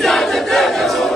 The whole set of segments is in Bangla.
Witajcie w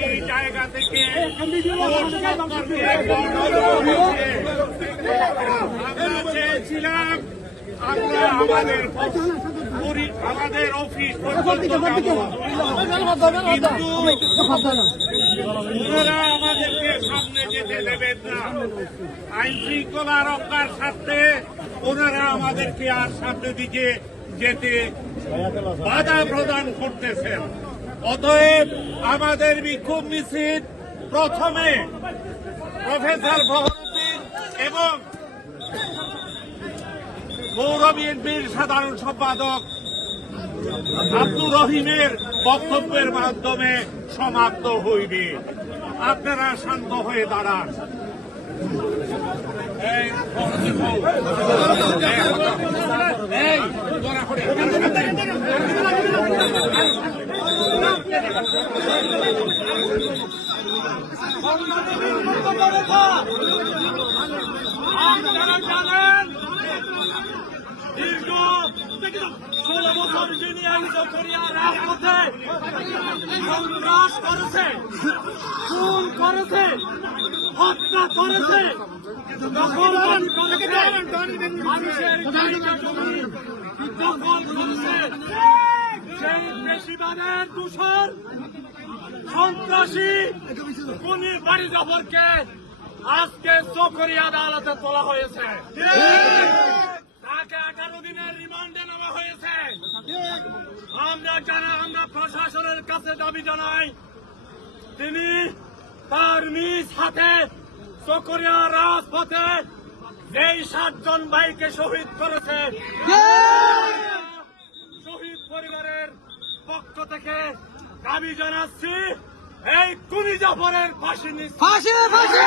এই জায়গা থেকে আমরা চেয়েছিলাম আমরা আমাদের আমাদের অফিস কিন্তু আমাদেরকে সামনে যেতে দেবেন না আইন শৃঙ্খলা রক্ষার স্বার্থে ওনারা আমাদেরকে আর সামনের দিকে যেতে বাধা প্রদান করতেছেন। অতএব আমাদের বিক্ষোভ মিছিল প্রথমে প্রফেসর ফখরুদ্দিন এবং পৌর বিএনপির সাধারণ সম্পাদক আব্দুর রহিমের বক্তব্যের মাধ্যমে সমাপ্ত হইবে। আপনারা শান্ত হয়ে দাঁড়ান। দীর্ঘ ষোলো বছর করেছে হত্যা করেছে। সেই বেশিবাদের দূষণ সন্ত্রাসী খুনি বাড়ি জবরকে আজকে চকরিয়া আদালতে তোলা হয়েছে। তাকে আঠারো দিনের রিমান্ডে নেওয়া হয়েছে। আমরা জানা, আমরা প্রশাসনের কাছে দাবি জানাই, তিনি তার নিজ হাতে চকরিয়া রাজপথে যেই সাতজন ভাইকে শহীদ করেছে শহীদ পরিবারের পক্ষ থেকে দাবি জানাচ্ছি এই কুনি জাফরের ফাঁসি নিচ্ছে। ফাঁসি ফাঁসি!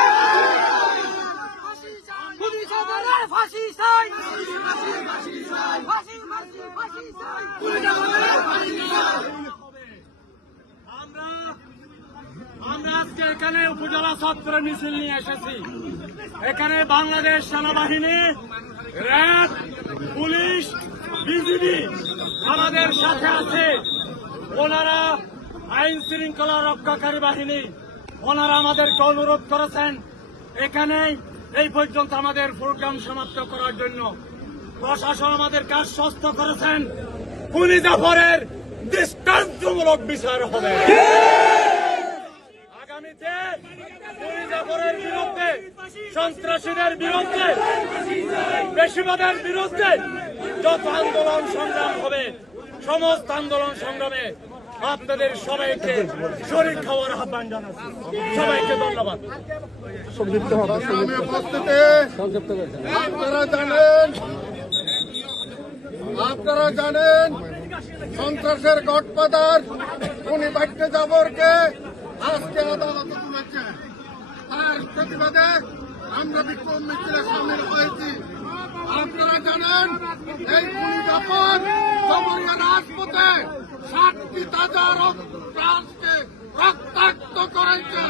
ফাঁসি চাই। ফাঁসি ফাঁসি ফাঁসি চাই পুলিশ আমাদের ফাঁসি চাই আমরা আমরা আজকে এখানে উপজেলা সত্তরে মিছিল নিয়ে এসেছি। এখানে বাংলাদেশ সেনাবাহিনী, র্যাব, পুলিশ, বিজিবি আমাদের সাথে আছে। ওনারা আইন শৃঙ্খলা রক্ষাকারী বাহিনী। ওনারা আমাদেরকে অনুরোধ করেছেন এখানে এই পর্যন্ত আমাদের প্রোগ্রাম সমাপ্ত করার জন্য। প্রশাসন আমাদের কাজ সুস্থ করেছেন। খুনি জাফরের দৃষ্টান্তমূলক বিচার হবে আগামীতে খুনি জাফরের বিরুদ্ধে সন্ত্রাসীদের বিরুদ্ধে বেশিবাদের বিরুদ্ধে যত আন্দোলন সংগ্রাম হবে সমস্ত আন্দোলন সংগ্রামে আপনাদের সবাইকে শরীর খাওয়ার আহ্বান জানাচ্ছি। সবাইকে ধন্যবাদ। আপনারা জানেন আপনারা জানেন সন্ত্রাসের গডফাদার উনি বাড়তে যাবরকে আজকে আদালতে তার প্রতিবাদে আমরা বিক্ষোভ মিছিলে সামিল হয়েছি আপনারা জানেন, এই পুলিশ যখন সমরিয়া রাজপথে ষাটটি তাজা রাজকে রক্তাক্ত করেছে।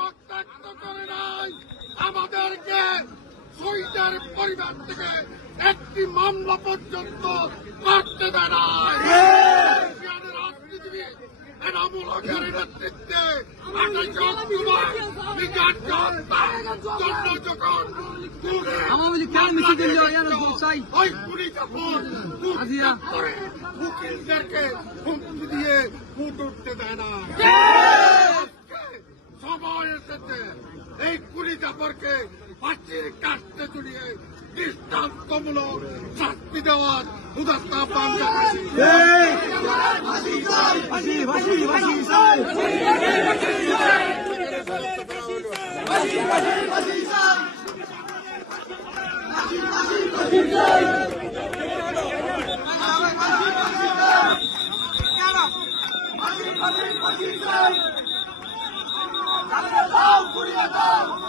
রক্তাক্ত করে নাই আমাদেরকে শহীদের পরিবার থেকে একটি মামলা পর্যন্ত করতে দেয় এনামুল হকের নেতৃত্বে আঠাশে অক্টোবর বিকাশ হত্যার জন্য যখন। ওই পুলিশ যখন করে উকিলদেরকে হুমকি দিয়ে ফুট উঠতে দেয় না। সময় এসেছে। এই কুড়ি চাপরকে ফাঁসির কাটতে জড়িয়ে দৃষ্টান্তমূলক শাস্তি দেওয়ার উদাস্ত আহ্বান জানাচ্ছি দাও